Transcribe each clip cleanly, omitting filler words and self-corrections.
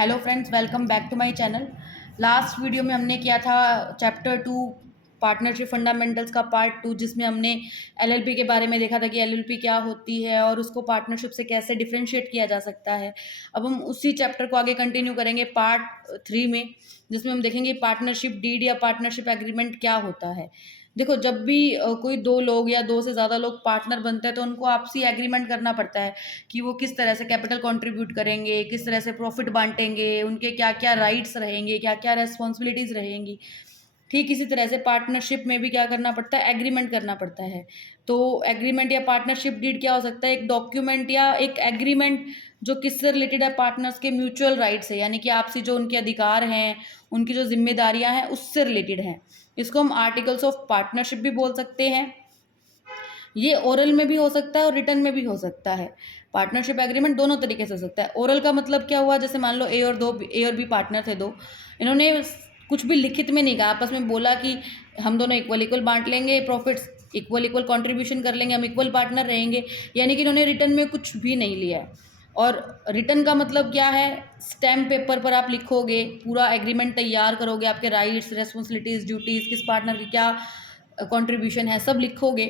Hello friends, welcome back to my channel. Last video में हमने किया था चैप्टर 2 पार्टनरशिप फंडामेंटल्स का पार्ट 2, जिसमें हमने एलएलपी के बारे में देखा था कि एलएलपी क्या होती है और उसको पार्टनरशिप से कैसे डिफरेंशिएट किया जा सकता है। अब हम उसी चैप्टर को आगे कंटिन्यू करेंगे पार्ट 3 में, जिसमें हम देखेंगे पार्टनरशिप डीड या पार्टनरशिप एग्रीमेंट क्या होता है। देखो, जब भी कोई दो लोग या दो से ज़्यादा लोग पार्टनर बनते हैं तो उनको आपसी एग्रीमेंट करना पड़ता है कि वो किस तरह से कैपिटल कंट्रीब्यूट करेंगे, किस तरह से प्रॉफिट बांटेंगे, उनके क्या क्या राइट्स रहेंगे, क्या क्या रेस्पॉन्सिबिलिटीज़ रहेंगी। ठीक इसी तरह से पार्टनरशिप में भी क्या करना पड़ता है, एग्रीमेंट करना पड़ता है। तो एग्रीमेंट या पार्टनरशिप डीड क्या हो सकता है, एक डॉक्यूमेंट या एक एग्रीमेंट जो किससे रिलेटेड है, पार्टनर्स के म्यूचुअल राइट्स है, यानी कि आपसी जो उनके अधिकार हैं, उनकी जो जिम्मेदारियां हैं उससे रिलेटेड हैं। इसको हम आर्टिकल्स ऑफ पार्टनरशिप भी बोल सकते हैं। ये ओरल में भी हो सकता है और रिटर्न में भी हो सकता है। पार्टनरशिप एग्रीमेंट दोनों तरीके से हो सकता है। ओरल का मतलब क्या हुआ, जैसे मान लो ए और बी पार्टनर थे दो, इन्होंने कुछ भी लिखित में नहीं कहा, आपस में बोला कि हम दोनों इक्वल इक्वल बांट लेंगे प्रॉफिट्स, इक्वल इक्वल कंट्रीब्यूशन कर लेंगे, हम इक्वल पार्टनर रहेंगे, यानी कि इन्होंने रिटर्न में कुछ भी नहीं लिया है। और रिटर्न का मतलब क्या है, स्टैम्प पेपर पर आप लिखोगे, पूरा एग्रीमेंट तैयार करोगे, आपके राइट्स, रेस्पॉन्सिबिलिटीज, ड्यूटीज, किस पार्टनर की क्या कंट्रीब्यूशन है, सब लिखोगे।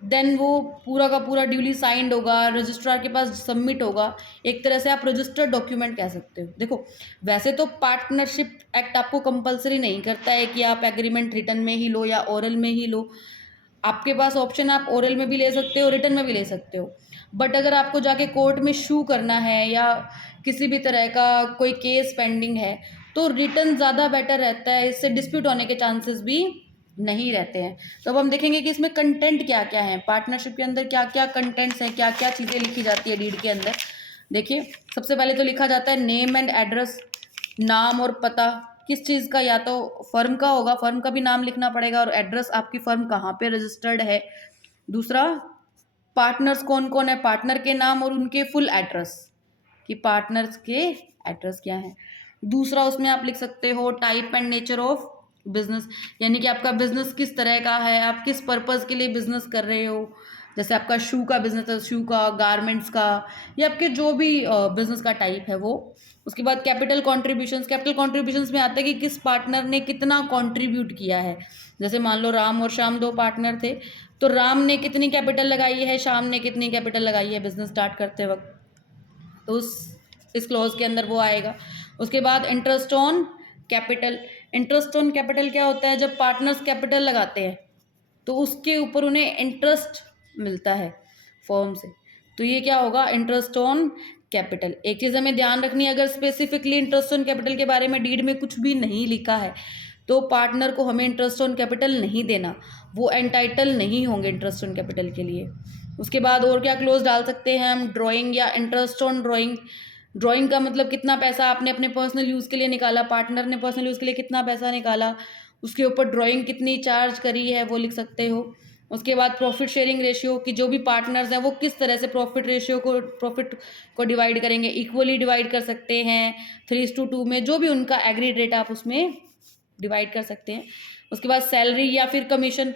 देन वो पूरा का पूरा ड्यूली साइंड होगा, रजिस्ट्रार के पास सबमिट होगा। एक तरह से आप रजिस्टर्ड डॉक्यूमेंट कह सकते हो। देखो, वैसे तो पार्टनरशिप एक्ट आपको कंपलसरी नहीं करता है कि आप एग्रीमेंट रिटर्न में ही लो या ओरल में ही लो। आपके पास ऑप्शन, आप ओरल में भी ले सकते हो, रिटर्न में भी ले सकते हो। बट अगर आपको जाके कोर्ट में शू करना है या किसी भी तरह का कोई केस पेंडिंग है, तो रिटर्न ज़्यादा बेटर रहता है, इससे डिस्प्यूट होने के चांसेस भी नहीं रहते हैं। तो अब हम देखेंगे कि इसमें कंटेंट क्या क्या है, पार्टनरशिप के अंदर क्या क्या कंटेंट्स हैं, क्या क्या चीज़ें लिखी जाती है डीड के अंदर। देखिए, सबसे पहले तो लिखा जाता है नेम एंड एड्रेस, नाम और पता किस चीज़ का, या तो फर्म का होगा, फर्म का भी नाम लिखना पड़ेगा, और एड्रेस आपकी फर्म कहाँ पे रजिस्टर्ड है। दूसरा, पार्टनर्स कौन कौन है, पार्टनर के नाम और उनके फुल एड्रेस, कि पार्टनर्स के एड्रेस क्या है। दूसरा, उसमें आप लिख सकते हो type and nature of business, यानी कि आपका बिजनेस किस तरह का है, आप किस पर्पज़ के लिए बिजनेस कर रहे हो। जैसे आपका शू का बिजनेस है, शू का, गारमेंट्स का, या आपके जो भी बिजनेस का टाइप है वो। उसके बाद कैपिटल कॉन्ट्रीब्यूशंस, कैपिटल कॉन्ट्रीब्यूशंस में आता है कि किस पार्टनर ने कितना कॉन्ट्रीब्यूट किया है। जैसे मान लो राम और श्याम दो पार्टनर थे, तो राम ने कितनी कैपिटल लगाई है, श्याम ने कितनी कैपिटल लगाई है बिजनेस स्टार्ट करते वक्त, तो इस क्लॉज के अंदर वो आएगा। उसके बाद interest on capital, interest on capital क्या होता है, जब पार्टनर्स कैपिटल लगाते हैं तो उसके ऊपर उन्हें इंटरेस्ट मिलता है फर्म से, तो ये क्या होगा, इंटरेस्ट ऑन कैपिटल। एक चीज़ हमें ध्यान रखनी है, अगर स्पेसिफिकली इंटरेस्ट ऑन कैपिटल के बारे में डीड में कुछ भी नहीं लिखा है तो पार्टनर को हमें इंटरेस्ट ऑन कैपिटल नहीं देना, वो एंटाइटल नहीं होंगे इंटरेस्ट ऑन कैपिटल के लिए। उसके बाद और क्या क्लोज डाल सकते हैं हम, ड्राइंग या इंटरेस्ट ऑन ड्राइंग। ड्राइंग का मतलब कितना पैसा आपने अपने पर्सनल यूज़ के लिए निकाला, पार्टनर ने पर्सनल यूज़ के लिए कितना पैसा निकाला, उसके ऊपर ड्राइंग कितनी चार्ज करी है वो लिख सकते हो। उसके बाद प्रॉफिट शेयरिंग रेशियो, कि जो भी पार्टनर्स हैं वो किस तरह से प्रॉफिट को डिवाइड करेंगे, इक्वली डिवाइड कर सकते हैं 3:2 में, जो भी उनका एग्रीड रेट आप उसमें डिवाइड कर सकते हैं। उसके बाद सैलरी या फिर कमीशन।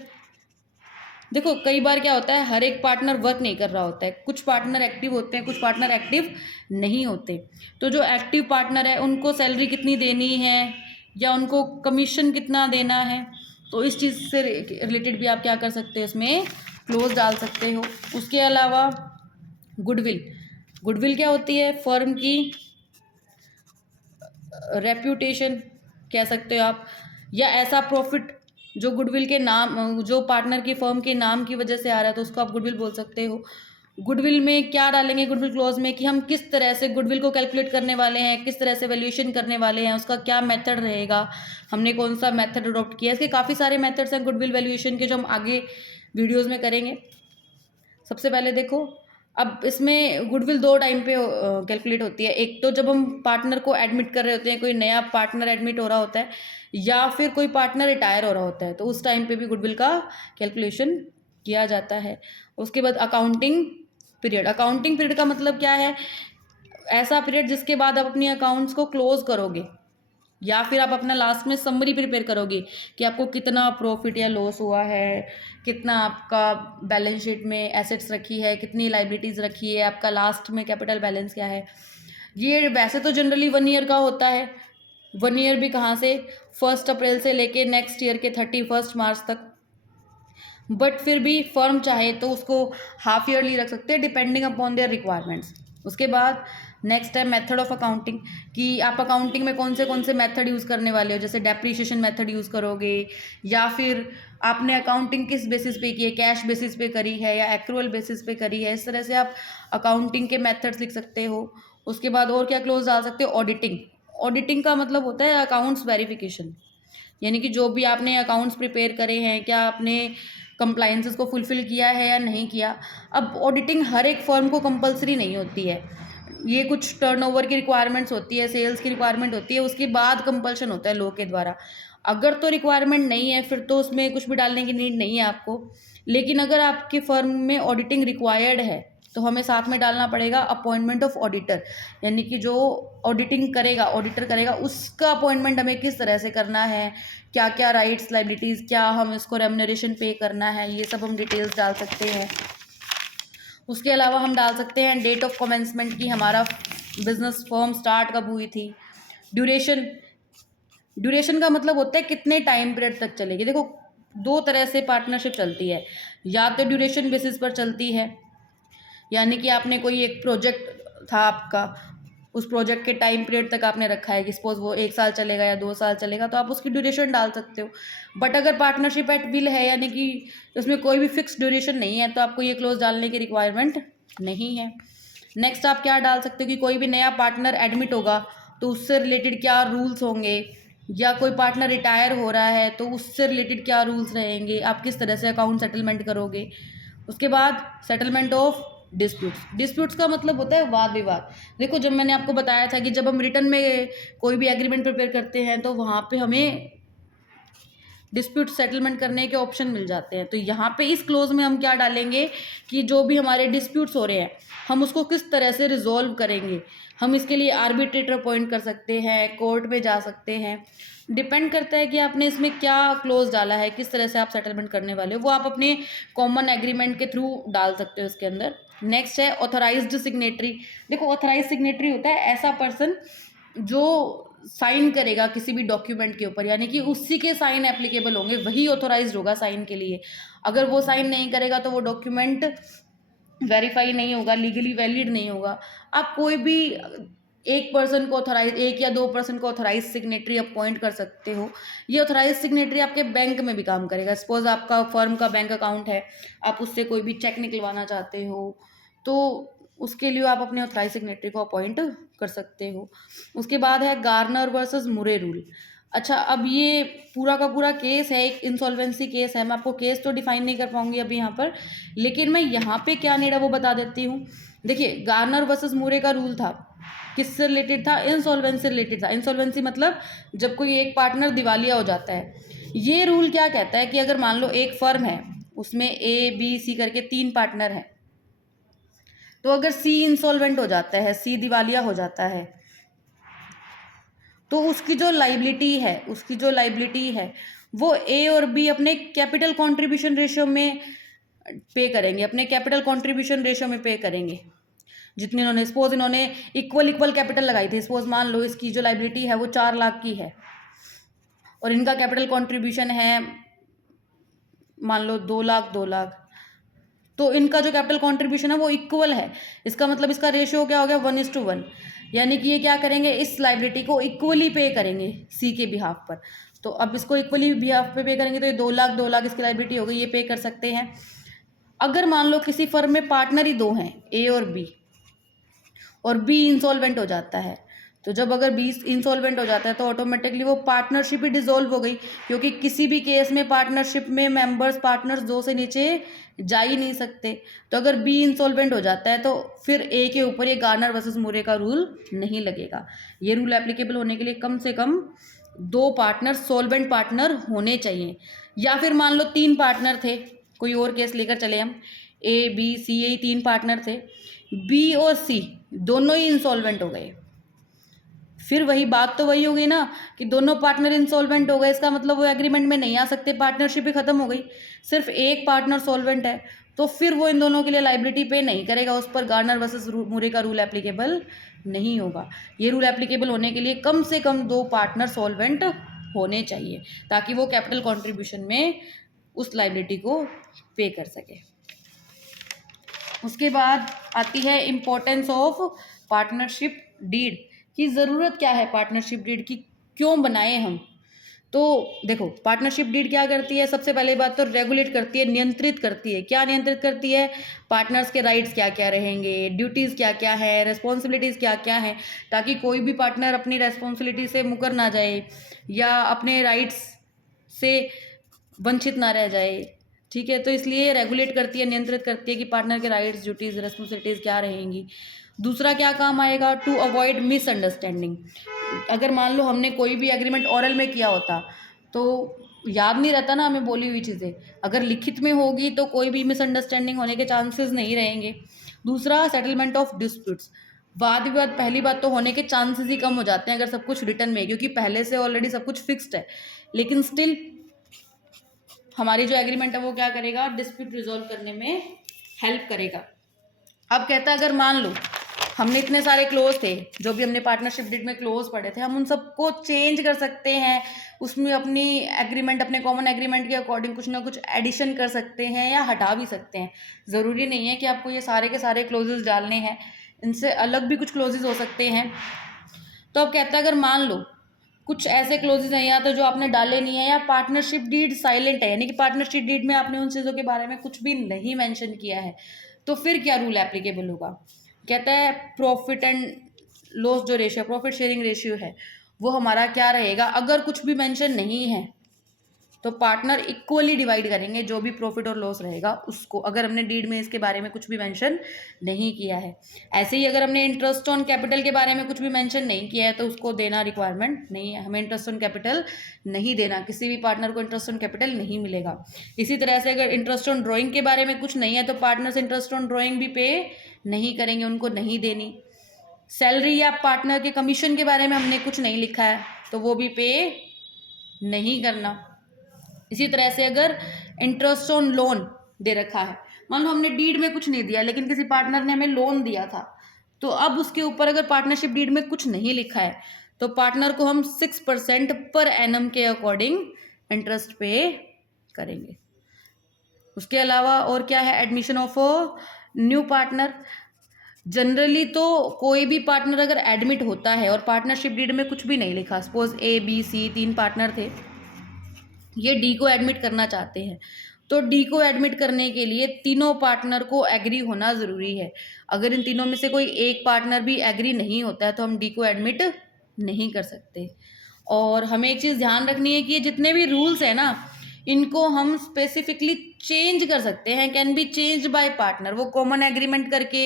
देखो, कई बार क्या होता है, हर एक पार्टनर वर्क नहीं कर रहा होता है, कुछ पार्टनर एक्टिव होते हैं, कुछ पार्टनर एक्टिव नहीं होते। तो जो एक्टिव पार्टनर है उनको सैलरी कितनी देनी है या उनको कमीशन कितना देना है, तो इस चीज़ से रिलेटेड भी आप क्या कर सकते हो, इसमें क्लोज डाल सकते हो। उसके अलावा गुडविल, गुडविल क्या होती है, फर्म की रेप्यूटेशन कह सकते हो आप, या ऐसा प्रॉफिट जो गुडविल के नाम, जो पार्टनर की फर्म के नाम की वजह से आ रहा है, तो उसको आप गुडविल बोल सकते हो। गुडविल में क्या डालेंगे, गुडविल क्लॉज में, कि हम किस तरह से गुडविल को कैलकुलेट करने वाले हैं, किस तरह से वैल्यूएशन करने वाले हैं, उसका क्या मेथड रहेगा, हमने कौन सा मेथड अडॉप्ट किया है। इसके काफ़ी सारे मेथड्स हैं गुडविल वैल्यूएशन के, जो हम आगे वीडियोज़ में करेंगे। सबसे पहले देखो, अब इसमें गुडविल दो टाइम पे कैलकुलेट होती है। एक तो जब हम पार्टनर को एडमिट कर रहे होते हैं, कोई नया पार्टनर एडमिट हो रहा होता है, या फिर कोई पार्टनर रिटायर हो रहा होता है, तो उस टाइम पे भी गुडविल का कैलकुलेशन किया जाता है। उसके बाद अकाउंटिंग पीरियड, अकाउंटिंग पीरियड का मतलब क्या है, ऐसा पीरियड जिसके बाद आप अपनी अकाउंट्स को क्लोज करोगे, या फिर आप अपना लास्ट में समरी प्रिपेयर करोगे कि आपको कितना प्रॉफिट या लॉस हुआ है, कितना आपका बैलेंस शीट में एसेट्स रखी है, कितनी लाइबिलिटीज़ रखी है, आपका लास्ट में कैपिटल बैलेंस क्या है। ये वैसे तो जनरली 1 ईयर का होता है। 1 ईयर भी कहाँ से, 1 अप्रैल से लेके नेक्स्ट ईयर के 31 मार्च तक। बट फिर भी फर्म चाहे तो उसको हाफ ईयरली रख सकते हैं डिपेंडिंग अपॉन देयर रिक्वायरमेंट्स। उसके बाद नेक्स्ट है मेथड ऑफ अकाउंटिंग, कि आप अकाउंटिंग में कौन से मेथड यूज़ करने वाले हो। जैसे डेप्रीशिएशन मेथड यूज़ करोगे, या फिर आपने अकाउंटिंग किस बेसिस पे की है, कैश बेसिस पे करी है या एक्रूअल बेसिस पे करी है। इस तरह से आप अकाउंटिंग के मेथड्स लिख सकते हो। उसके बाद और क्या क्लोज डाल सकते हो, ऑडिटिंग। ऑडिटिंग का मतलब होता है अकाउंट्स वेरिफिकेशन, यानी कि जो भी आपने अकाउंट्स प्रिपेयर करे हैं, क्या आपने कंप्लाइंसेस को फुलफ़िल किया है या नहीं किया। अब ऑडिटिंग हर एक फर्म को कंपलसरी नहीं होती है, ये कुछ टर्नओवर की रिक्वायरमेंट्स होती है, सेल्स की रिक्वायरमेंट होती है, उसके बाद कंपल्शन होता है लॉ के द्वारा। अगर तो रिक्वायरमेंट नहीं है फिर तो उसमें कुछ भी डालने की नीड नहीं है आपको। लेकिन अगर आपके फर्म में ऑडिटिंग रिक्वायर्ड है तो हमें साथ में डालना पड़ेगा अपॉइंटमेंट ऑफ ऑडिटर, यानी कि जो ऑडिटिंग करेगा, ऑडिटर करेगा, उसका अपॉइंटमेंट हमें किस तरह से करना है, क्या क्या राइट्स लाइबिलिटीज़, क्या हम इसको रेम्यूनरेशन पे करना है, ये सब हम डिटेल्स डाल सकते हैं। उसके अलावा हम डाल सकते हैं डेट ऑफ कमेंसमेंट की, हमारा बिजनेस फर्म स्टार्ट कब हुई थी। ड्यूरेशन, ड्यूरेशन का मतलब होता है कितने टाइम पीरियड तक चलेगी। देखो 2 तरह से पार्टनरशिप चलती है, या तो ड्यूरेशन बेसिस पर चलती है, यानी कि आपने कोई एक प्रोजेक्ट था आपका, उस प्रोजेक्ट के टाइम पीरियड तक आपने रखा है कि सपोज वो 1 साल चलेगा या 2 साल चलेगा, तो आप उसकी ड्यूरेशन डाल सकते हो। बट अगर पार्टनरशिप एट विल है, यानी कि उसमें कोई भी फिक्स ड्यूरेशन नहीं है, तो आपको ये क्लोज डालने की रिक्वायरमेंट नहीं है। नेक्स्ट आप क्या डाल सकते हो कि कोई भी नया पार्टनर एडमिट होगा तो उससे रिलेटेड क्या रूल्स होंगे, या कोई पार्टनर रिटायर हो रहा है तो उससे रिलेटेड क्या रूल्स रहेंगे, आप किस तरह से अकाउंट सेटलमेंट करोगे। उसके बाद सेटलमेंट ऑफ डिस्प्यूट्स। डिस्प्यूट्स का मतलब होता है वाद विवाद। देखो जब मैंने आपको बताया था कि जब हम रिटर्न में कोई भी एग्रीमेंट प्रिपेयर करते हैं तो वहाँ पे हमें डिस्प्यूट सेटलमेंट करने के ऑप्शन मिल जाते हैं। तो यहाँ पे इस क्लोज में हम क्या डालेंगे कि जो भी हमारे डिस्प्यूट्स हो रहे हैं हम उसको किस तरह से रिजॉल्व करेंगे। हम इसके लिए आर्बिट्रेटर अपॉइंट कर सकते हैं, कोर्ट में जा सकते हैं, डिपेंड करता है कि आपने इसमें क्या क्लोज डाला है, किस तरह से आप सेटलमेंट करने वाले हो, वो आप अपने कॉमन एग्रीमेंट के थ्रू डाल सकते हो इसके अंदर। नेक्स्ट है ऑथराइज्ड सिग्नेटरी। देखो ऑथराइज सिग्नेटरी होता है ऐसा पर्सन जो साइन करेगा किसी भी डॉक्यूमेंट के ऊपर, यानी कि उसी के साइन एप्लीकेबल होंगे, वही ऑथोराइज्ड होगा साइन के लिए। अगर वो साइन नहीं करेगा तो वो डॉक्यूमेंट वेरीफाई नहीं होगा, लीगली वैलिड नहीं होगा। आप कोई भी एक पर्सन को ऑथोराइज, 1 या 2 पर्सन को ऑथोराइज सिग्नेटरी अपॉइंट कर सकते हो। ये ऑथोराइज सिग्नेटरी आपके बैंक में भी काम करेगा। सपोज आपका फर्म का बैंक अकाउंट है, आप उससे कोई भी चेक निकलवाना चाहते हो तो उसके लिए आप अपने ऑथराइज सिग्नेटरी को अपॉइंट कर सकते हो। उसके बाद है गार्नर वर्सेस मुरे रूल। अच्छा, अब ये पूरा का पूरा केस है, एक इंसॉल्वेंसी केस है। मैं आपको केस तो डिफाइन नहीं कर पाऊंगी अभी यहाँ पर, लेकिन मैं यहाँ पे क्या नीड है वो बता देती हूँ। देखिए गार्नर वर्सेस मुरे का रूल था, किससे रिलेटेड था, इंसॉल्वेंसी से रिलेटेड था। इंसॉल्वेंसी मतलब जब कोई एक पार्टनर दिवालिया हो जाता है। ये रूल क्या कहता है कि अगर मान लो एक फर्म है, उसमें ए बी सी करके 3 पार्टनर हैं, तो अगर सी इंसॉल्वेंट हो जाता है, सी दिवालिया हो जाता है, तो उसकी जो लाइबिलिटी है वो ए और बी अपने कैपिटल कंट्रीब्यूशन रेशियो में पे करेंगे, अपने कैपिटल कंट्रीब्यूशन रेशियो में पे करेंगे जितने इन्होंने, सपोज इन्होंने इक्वल कैपिटल लगाई थी। सपोज मान लो इसकी जो लाइबिलिटी है वो 4 लाख की है और इनका कैपिटल कंट्रीब्यूशन है मान लो 2 लाख, तो इनका जो कैपिटल कंट्रीब्यूशन है वो इक्वल है। इसका मतलब इसका रेशियो क्या हो गया, 1:1। यानी कि ये क्या करेंगे, इस लाइबिलिटी को इक्वली पे करेंगे सी के बिहाफ पर। तो अब इसको इक्वली बिहाफ पे करेंगे तो ये 2 लाख इसकी लाइबिलिटी हो गई, ये पे कर सकते हैं। अगर मान लो किसी फर्म में पार्टनर ही 2 हैं, ए और बी इंसॉल्वेंट हो जाता है, तो जब अगर बी इंसॉल्वेंट हो जाता है तो ऑटोमेटिकली वो पार्टनरशिप ही डिसॉल्व हो गई, क्योंकि किसी भी केस में पार्टनरशिप में मेंबर्स पार्टनर्स 2 से नीचे जा ही नहीं सकते। तो अगर बी इंसॉल्वेंट हो जाता है तो फिर ए के ऊपर ये गार्नर वर्सेस मुरे का रूल नहीं लगेगा। ये रूल एप्लीकेबल होने के लिए कम से कम 2 पार्टनर सॉल्वेंट पार्टनर होने चाहिए, या फिर मान लो 3 पार्टनर थे, कोई और केस लेकर चले हम, ए बी सी, ये 3 पार्टनर थे, बी और सी दोनों ही इंसॉल्वेंट हो गए, फिर वही बात तो वही हो गई ना कि दोनों पार्टनर इंसॉल्वेंट हो गए, इसका मतलब वो एग्रीमेंट में नहीं आ सकते, पार्टनरशिप ही खत्म हो गई। सिर्फ एक पार्टनर सॉल्वेंट है तो फिर वो इन दोनों के लिए लाइबिलिटी पे नहीं करेगा, उस पर गार्नर वर्सेस मुरे का रूल एप्लीकेबल नहीं होगा। ये रूल एप्लीकेबल होने के लिए कम से कम 2 पार्टनर सॉल्वेंट होने चाहिए, ताकि वो कैपिटल कंट्रीब्यूशन में उस लायबिलिटी को पे कर सके। उसके बाद आती है इम्पोर्टेंस ऑफ पार्टनरशिप डीड, की ज़रूरत क्या है पार्टनरशिप डीड की, क्यों बनाए हम। तो देखो, पार्टनरशिप डीड क्या करती है, सबसे पहले बात तो रेगुलेट करती है, नियंत्रित करती है। क्या नियंत्रित करती है, पार्टनर्स के राइट्स क्या क्या रहेंगे, ड्यूटीज़ क्या क्या है, रिस्पॉन्सिबिलिटीज़ क्या क्या है, ताकि कोई भी पार्टनर अपनी रेस्पॉन्सिबिलिटी से मुकर ना जाए या अपने राइट्स से वंचित ना रह जाए। ठीक है, तो इसलिए रेगुलेट करती है, नियंत्रित करती है कि पार्टनर के राइट्स, ड्यूटीज़, रेस्पॉन्सिबिलिटीज़ क्या रहेंगी। दूसरा क्या काम आएगा, टू अवॉइड मिसअंडरस्टैंडिंग। अगर मान लो हमने कोई भी एग्रीमेंट ओरल में किया होता तो याद नहीं रहता ना हमें बोली हुई चीज़ें, अगर लिखित में होगी तो कोई भी मिसअंडरस्टैंडिंग होने के चांसेस नहीं रहेंगे। दूसरा, सेटलमेंट ऑफ डिस्प्यूट्स। वाद विवाद पहली बात तो होने के चांसेस ही कम हो जाते हैं अगर सब कुछ रिटर्न में है, क्योंकि पहले से ऑलरेडी सब कुछ फिक्स्ड है। लेकिन स्टिल हमारी जो एग्रीमेंट है वो क्या करेगा, डिस्प्यूट रिजॉल्व करने में हेल्प करेगा। अब कहता है अगर मान लो हमने इतने सारे क्लोज थे, जो भी हमने पार्टनरशिप डीड में क्लोज पढ़े थे, हम उन सबको चेंज कर सकते हैं, उसमें अपनी एग्रीमेंट, अपने कॉमन एग्रीमेंट के अकॉर्डिंग कुछ ना कुछ एडिशन कर सकते हैं या हटा भी सकते हैं। ज़रूरी नहीं है कि आपको ये सारे के सारे क्लोजेस डालने हैं, इनसे अलग भी कुछ क्लोजेस हो सकते हैं। तो अब कहता है अगर मान लो कुछ ऐसे क्लोजेस हैं या तो जो आपने डाले नहीं है, या पार्टनरशिप डीड साइलेंट है, यानी कि पार्टनरशिप डीड में आपने उन चीज़ों के बारे में कुछ भी नहीं मेंशन किया है, तो फिर क्या रूल एप्लीकेबल होगा। कहता है प्रॉफिट एंड लॉस जो रेशियो, प्रॉफिट शेयरिंग रेशियो है, वो हमारा क्या रहेगा, अगर कुछ भी मेंशन नहीं है तो पार्टनर इक्वली डिवाइड करेंगे जो भी प्रॉफिट और लॉस रहेगा उसको, अगर हमने डीड में इसके बारे में कुछ भी मेंशन नहीं किया है। ऐसे ही अगर हमने इंटरेस्ट ऑन कैपिटल के बारे में कुछ भी मेंशन नहीं किया है तो उसको देना रिक्वायरमेंट नहीं है, हमें इंटरेस्ट ऑन कैपिटल नहीं देना, किसी भी पार्टनर को इंटरेस्ट ऑन कैपिटल नहीं मिलेगा। इसी तरह से अगर इंटरेस्ट ऑन ड्राइंग के बारे में कुछ नहीं है तो पार्टनर्स इंटरेस्ट ऑन ड्राइंग भी पे नहीं करेंगे, उनको नहीं देनी। सैलरी या पार्टनर के कमीशन के बारे में हमने कुछ नहीं लिखा है तो वो भी पे नहीं करना। इसी तरह से अगर इंटरेस्ट ऑन लोन दे रखा है, मान लो हमने डीड में कुछ नहीं दिया लेकिन किसी पार्टनर ने हमें लोन दिया था, तो अब उसके ऊपर अगर पार्टनरशिप डीड में कुछ नहीं लिखा है तो पार्टनर को हम 6% पर एनम के अकॉर्डिंग इंटरेस्ट पे करेंगे। उसके अलावा और क्या है, admission of new partner. Generally तो कोई भी पार्टनर अगर एडमिट होता है और पार्टनरशिप डीड में कुछ भी नहीं लिखा, suppose A B C 3 partner थे, ये डी को एडमिट करना चाहते हैं, तो डी को एडमिट करने के लिए तीनों पार्टनर को एग्री होना ज़रूरी है। अगर इन तीनों में से कोई एक पार्टनर भी एग्री नहीं होता है तो हम डी को एडमिट नहीं कर सकते। और हमें एक चीज़ ध्यान रखनी है कि ये जितने भी रूल्स हैं ना, इनको हम स्पेसिफिकली चेंज कर सकते हैं, can be change bye partner. वो कॉमन एग्रीमेंट करके,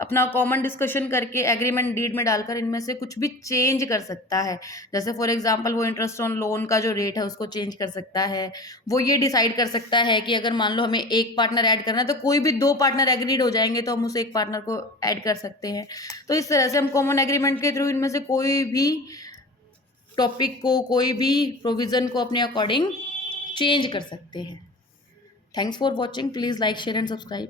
अपना कॉमन डिस्कशन करके एग्रीमेंट डीड में डालकर इनमें से कुछ भी चेंज कर सकता है। जैसे फॉर एग्जांपल वो इंटरेस्ट ऑन लोन का जो रेट है उसको चेंज कर सकता है। वो ये डिसाइड कर सकता है कि अगर मान लो हमें एक पार्टनर ऐड करना है तो कोई भी 2 पार्टनर एग्रीड हो जाएंगे तो हम उस एक पार्टनर को ऐड कर सकते हैं। तो इस तरह से हम कॉमन एग्रीमेंट के थ्रू इनमें से कोई भी टॉपिक को, कोई भी प्रोविज़न को अपने अकॉर्डिंग चेंज कर सकते हैं। Thanks for watching, please like share and subscribe.